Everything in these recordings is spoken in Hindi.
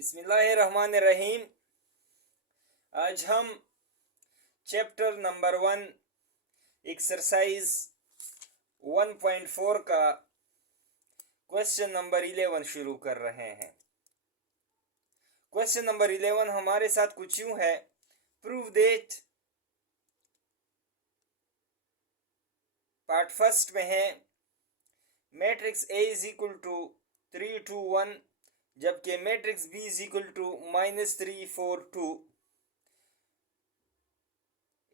बिस्मिल्लाहिर्रहमानिर्रहीम। आज हम चैप्टर नंबर 1 एक्सरसाइज 1.4 का क्वेश्चन नंबर 11 शुरू कर रहे हैं। क्वेश्चन नंबर 11 हमारे साथ कुछ यूं है, प्रूव दैट, पार्ट फर्स्ट में है matrix A is equal to 3 2 1 जबकि matrix B is equal to -3 4 2,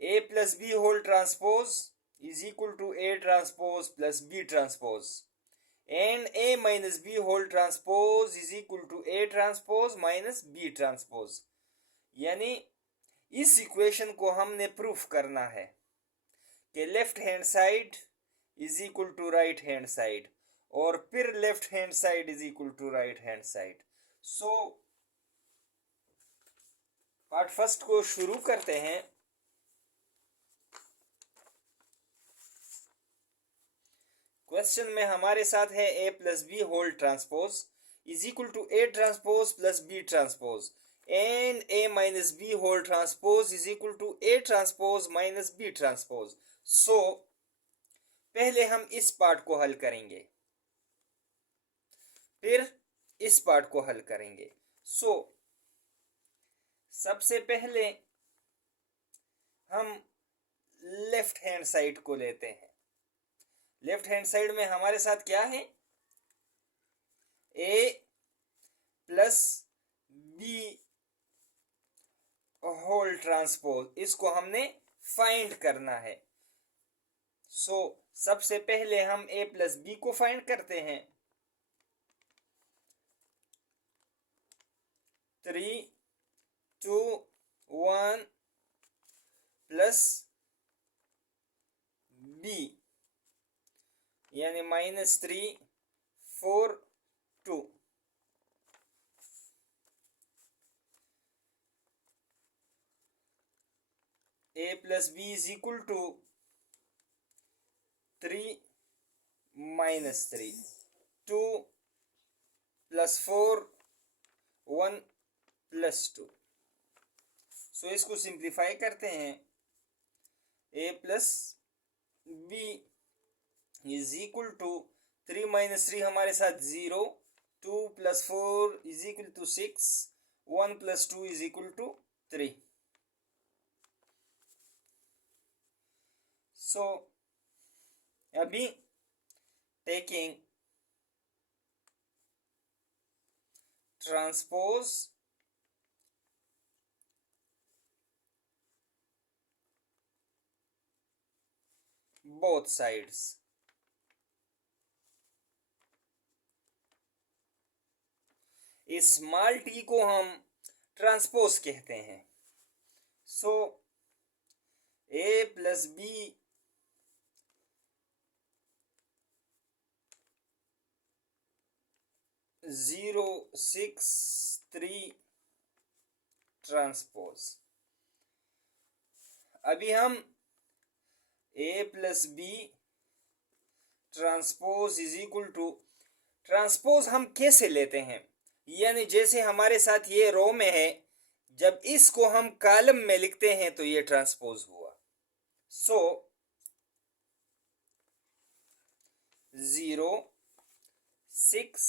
A plus B whole transpose is equal to A transpose plus B transpose and A minus B whole transpose is equal to A transpose minus B transpose. यानी इस इक्वेशन को हमने प्रूफ करना है कि left hand side is equal to right hand side और फिर left hand side is equal to right hand side. So part first को शुरू करते हैं। क्वेश्चन में हमारे साथ है A plus B whole transpose is equal to A transpose plus B transpose and A minus B whole transpose is equal to A transpose minus B transpose. So पहले हम इस पार्ट को हल करेंगे, फिर इस पार्ट को हल करेंगे। सो सबसे पहले हम लेफ्ट हैंड साइड को लेते हैं। लेफ्ट हैंड साइड में हमारे साथ क्या है, A plus B whole transpose, इसको हमने फाइंड करना है। सो सबसे पहले हम A प्लस B को फाइंड करते हैं। 3 2 1 प्लस B यानी -3 4 2। A plus B is equal to 3 -3 2 plus 4 1 plus 2। So इसको सिंप्लीफाई करते हैं। A plus B is equal to 3 - 3 हमारे साथ 0, 2 plus 4 is equal to 6, 1 plus 2 is equal to 3। So अभी टेकिंग ट्रांसपोज both sides, इस स्मॉल t को हम ट्रांसपोज कहते हैं। So A plus B zero 6 3 transpose. अभी हम A plus B transpose is equal to, transpose हम कैसे लेते हैं, यानी जैसे हमारे साथ ये रो में है, जब इसको हम कॉलम में लिखते हैं तो ये ट्रांसपोज हुआ। सो 0 6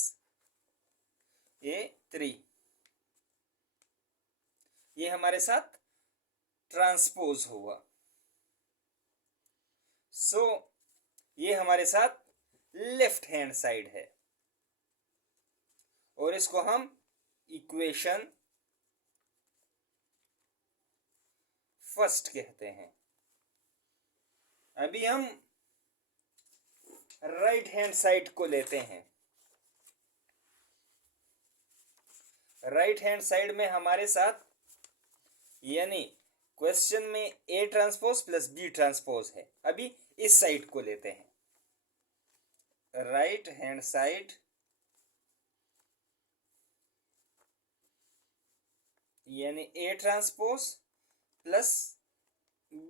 3 ये हमारे साथ ट्रांसपोज हुआ। सो ये हमारे साथ लेफ्ट हैंड साइड है और इसको हम इक्वेशन फर्स्ट कहते हैं। अभी हम राइट हैंड साइड को लेते हैं। राइट हैंड साइड में हमारे साथ, यानी क्वेश्चन में A transpose plus B transpose है। अभी इस साइड को लेते हैं। राइट हैंड साइड यानी A transpose plus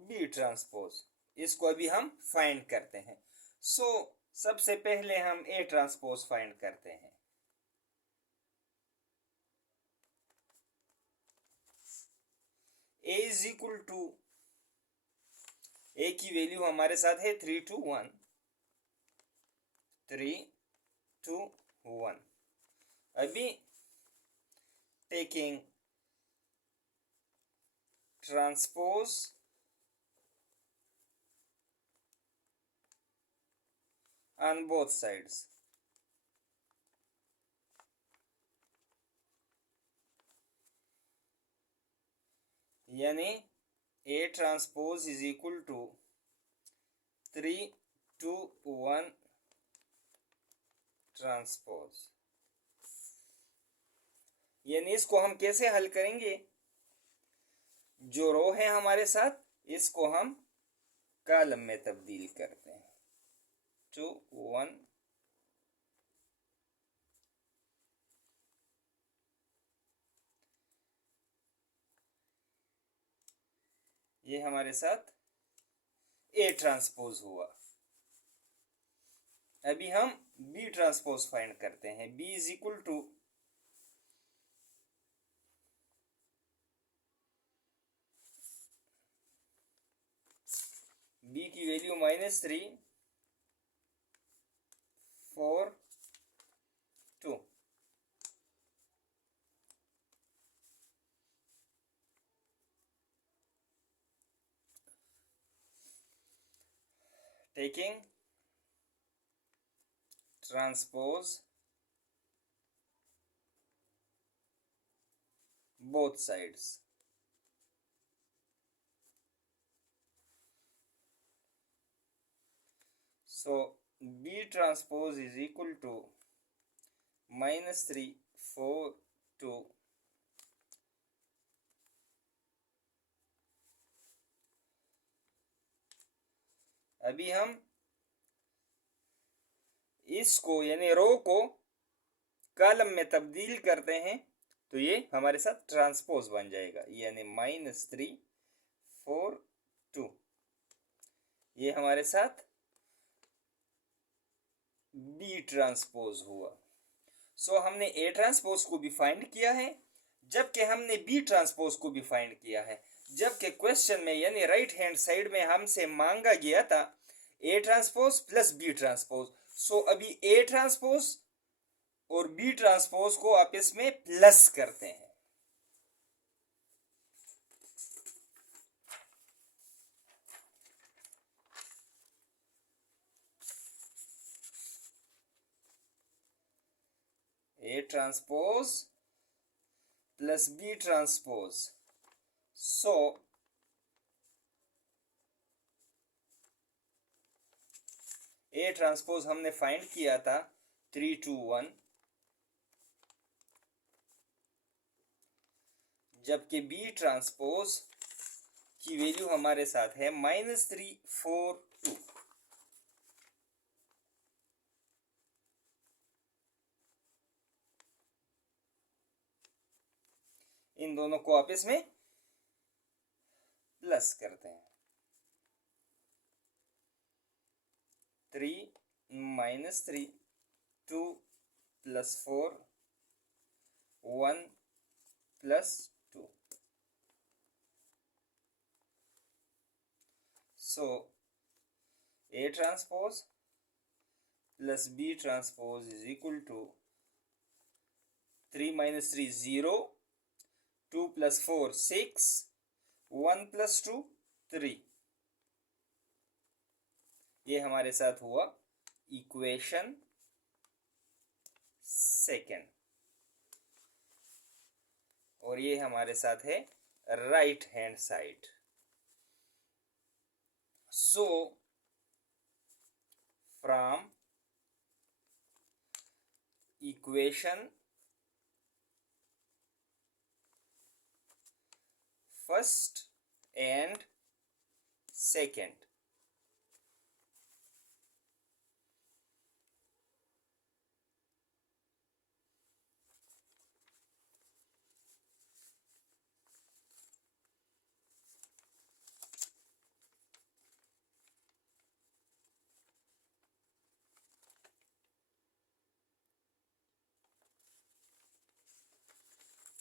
B transpose, इसको अभी हम फाइंड करते हैं। सो सबसे पहले हम A ट्रांसपोज फाइंड करते हैं। इज इक्वल टू, ए की वैल्यू हमारे साथ है 3 to 1, 3 to 1। अभी taking transpose on both sides, यानी A transpose is equal to 3 to 1 transpose. यानी इसको हम कैसे हल करेंगे, जो रो है हमारे साथ इसको हम कॉलम में तब्दील करते हैं, 2 1। ये हमारे साथ ए ट्रांसपोज हुआ। अभी हम बी ट्रांसपोज फाइंड करते हैं। B is equal to, B की value -3 4 2। taking transpose both sides, so B transpose is equal to -3 4 2। अभी हम इसको यानी रो को कॉलम में तब्दील करते हैं तो ये हमारे साथ ट्रांसपोज बन जाएगा, यानी -3 4 2। ये हमारे साथ बी ट्रांसपोज हुआ। सो हमने ए ट्रांसपोज को भी फाइंड किया है, जबकि हमने बी ट्रांसपोज को भी फाइंड किया है। जबकि क्वेश्चन में यानी राइट हैंड साइड में हमसे मांगा गया था A transpose plus B transpose. So अभी ए ट्रांसपोज और बी ट्रांसपोज को आपस में प्लस करते हैं। A transpose plus B transpose. So A transpose हमने फाइंड किया था 3 2 1, जबकि बी ट्रांसपोज की वैल्यू हमारे साथ है -3 4 2। इन दोनों को आपस में प्लस करते हैं। 3 -3 2 + 4 1 + 2। So A transpose plus B transpose is equal to 3 - 3 0, 2 + 4 6, 1 + 2 3। ये हमारे साथ हुआ इक्वेशन सेकेंड, और ये हमारे साथ है right hand side. So from equation first and second,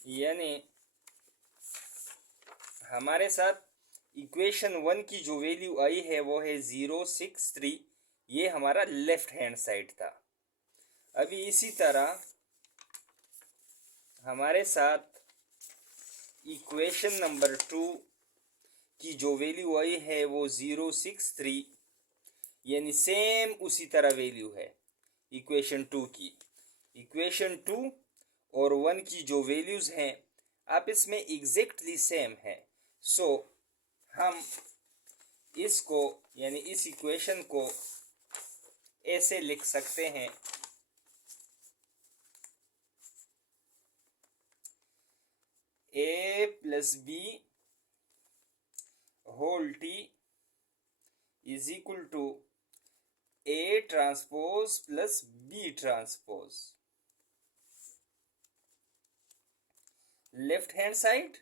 यानी हमारे साथ इक्वेशन 1 की जो वैल्यू आई है वो है 063। ये हमारा लेफ्ट हैंड साइड था। अभी इसी तरह हमारे साथ इक्वेशन नंबर 2 की जो वैल्यू आई है वो 063, यानी सेम उसी तरह वैल्यू है इक्वेशन 2 की। इक्वेशन 2 और 1 की जो वैल्यूज़ हैं आपस में एग्जैक्टली सेम है। सो हम इसको यानी इस इक्वेशन को ऐसे लिख सकते हैं, a plus B whole T is equal to a transpose plus b transpose. Left hand side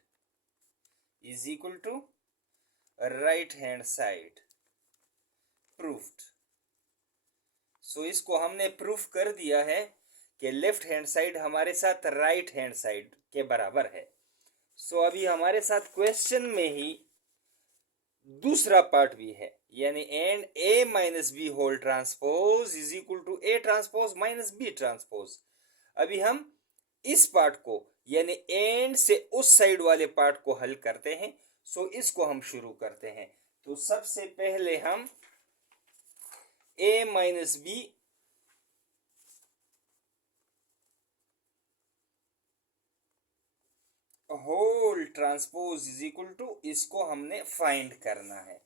is equal to right hand side. Proofed. So इसको हमने प्रूफ कर दिया है कि लेफ्ट हैंड साइड हमारे साथ राइट हैंड साइड के बराबर है। सो अभी हमारे साथ क्वेश्चन में ही दूसरा पार्ट भी है, यानी and a minus B whole transpose is equal to a transpose minus b transpose. अभी हम इस पार्ट को यानी एंड से उस साइड वाले पार्ट को हल करते हैं। सो इसको हम शुरू करते हैं। तो सबसे पहले हम a minus B whole transpose is equal to, इसको हमने फाइंड करना है।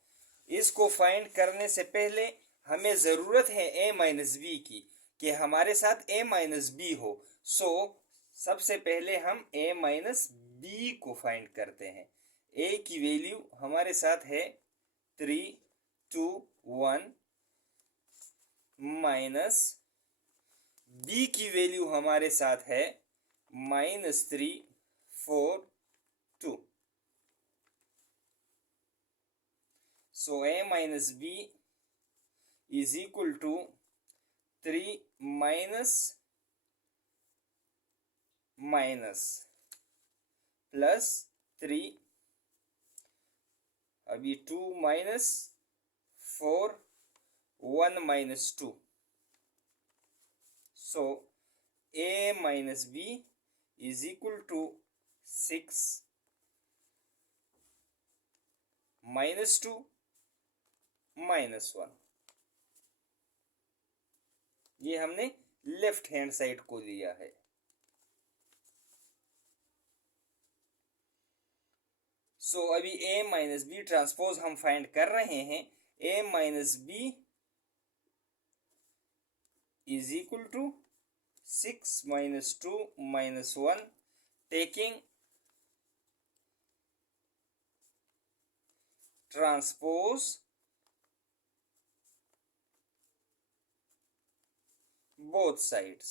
इसको फाइंड करने से पहले हमें ज़रूरत है a माइनस बी की, कि हमारे साथ a माइनस बी हो। सो सबसे पहले हम a माइनस बी को फाइंड करते हैं। a की वैल्यू हमारे साथ है 3 2 1 माइनस b की वैल्यू हमारे साथ है -3 4 2। So a minus b is equal to 3 minus plus 3, अभी 2 minus 4 1 minus 2। So a minus b is equal to 6 minus 2 -1। ये हमने लेफ्ट हैंड साइड को लिया है। सो अभी a माइनस बी ट्रांसपोज हम फाइंड कर रहे हैं। a minus B is equal to 6 minus 2 -1, taking transpose both sides,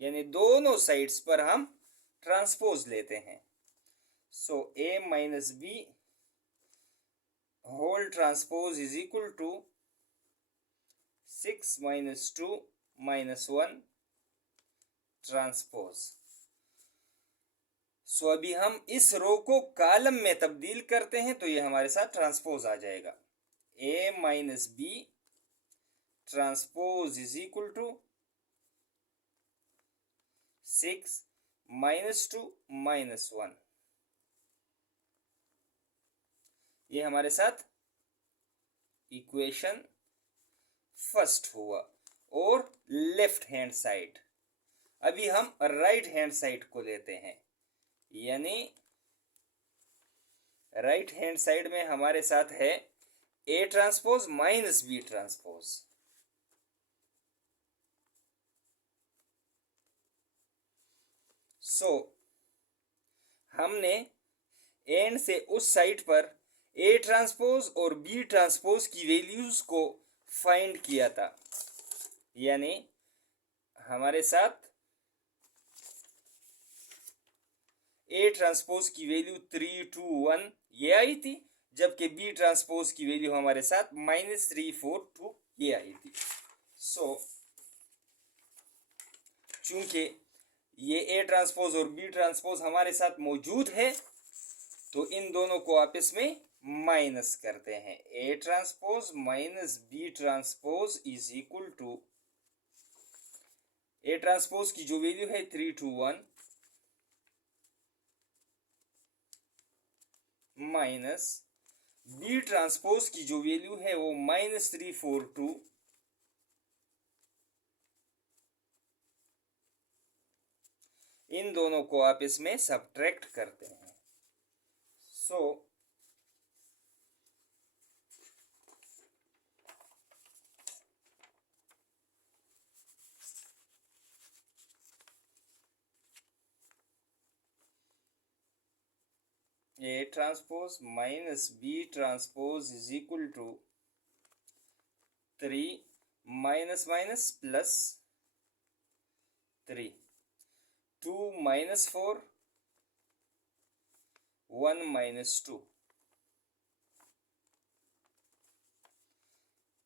यानी दोनों साइड्स पर हम ट्रांसपोज लेते हैं। So a minus B whole transpose is equal to 6 minus 2 -1 transpose. So अभी हम इस रो को कॉलम में तब्दील करते हैं तो ये हमारे साथ ट्रांसपोज आ जाएगा। a minus B transpose is equal to 6 minus 2 -1। ये हमारे साथ इक्वेशन फर्स्ट हुआ और लेफ्ट हैंड साइड। अभी हम राइट हैंड साइड को लेते हैं, यानी राइट हैंड साइड में हमारे साथ है a transpose minus b transpose. So हमने एंड से उस साइड पर a ट्रांसपोज और b ट्रांसपोज की वैल्यूज को फाइंड किया था, यानी हमारे साथ a ट्रांसपोज की वैल्यू 3 2 1 ये आई थी, जबकि b ट्रांसपोज की वैल्यू हमारे साथ -3 4 2 ये आई थी। सो चूंकि ये a ट्रांसपोज और b ट्रांसपोज हमारे साथ मौजूद है, तो इन दोनों को आपस में माइनस करते हैं। A transpose minus B transpose is equal to, A transpose की जो वैल्यू है 321 माइनस बी ट्रांसपोज की जो वैल्यू है वो -342 इन दोनों को आप इसमें सब्ट्रैक्ट करते हैं। So A transpose minus B transpose is equal to 3 minus minus plus 3, 2 minus 4, 1 minus 2.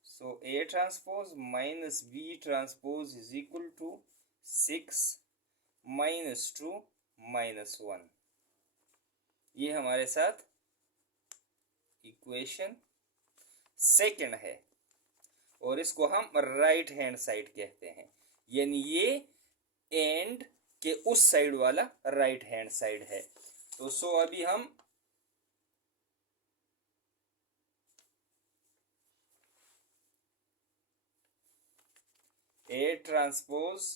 So A transpose minus B transpose is equal to 6 minus 2 minus 1. ये हमारे साथ इक्वेशन सेकंड है और इसको हम राइट हैंड साइड कहते हैं, यानी ये एंड के उस साइड वाला राइट हैंड साइड है। तो सो अभी हम ए ट्रांसपोज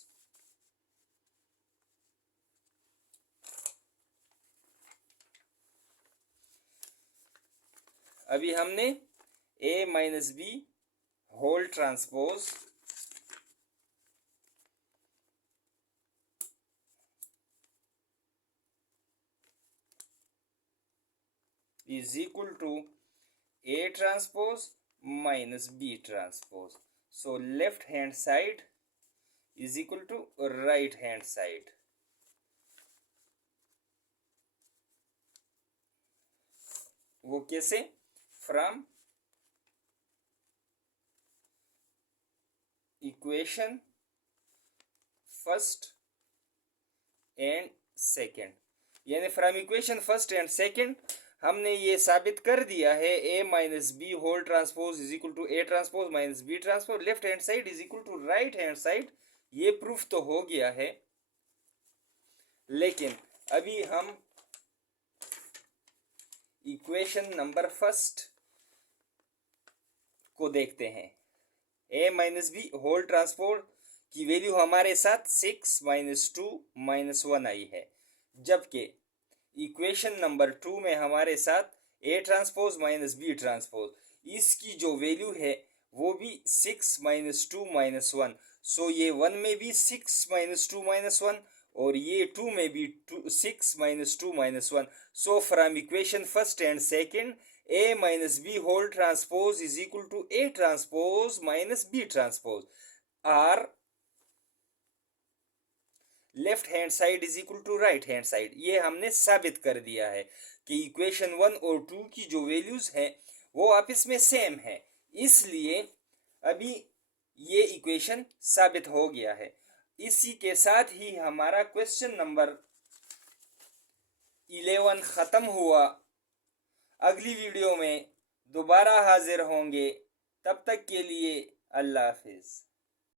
अभी हमने A minus B whole transpose is equal to A transpose minus B transpose. So left hand side is equal to right hand side. वो कैसे? From equation first and second, यानी from equation first and second हमने ये साबित कर दिया है A minus B whole transpose is equal to A transpose minus B transpose, left hand side is equal to right hand side. ये प्रूफ तो हो गया है, लेकिन अभी हम इक्वेशन नंबर फर्स्ट को देखते हैं। ए माइनस बी होल ट्रांसपोज की वैल्यू हमारे साथ 6 माइनस 2 माइनस 1 आई है, जबकि इक्वेशन नंबर 2 में हमारे साथ A transpose minus B transpose, इसकी जो वैल्यू है वो भी 6 माइनस 2 माइनस 1। सो ये 1 में भी 6 माइनस 2 माइनस 1 और ये 2 में भी 6 minus 2 minus 1। So from equation first and second A minus B whole transpose is equal to A transpose minus B transpose, or left hand side is equal to right hand side. ये हमने साबित कर दिया है कि इक्वेशन 1 और 2 की जो वैल्यूज हैं वो आपस में सेम है, इसलिए अभी ये इक्वेशन साबित हो गया है। इसी के साथ ही हमारा क्वेश्चन नंबर 11 खत्म हुआ। अगली वीडियो में दोबारा हाजिर होंगे, तब तक के लिए अल्लाह हाफिज।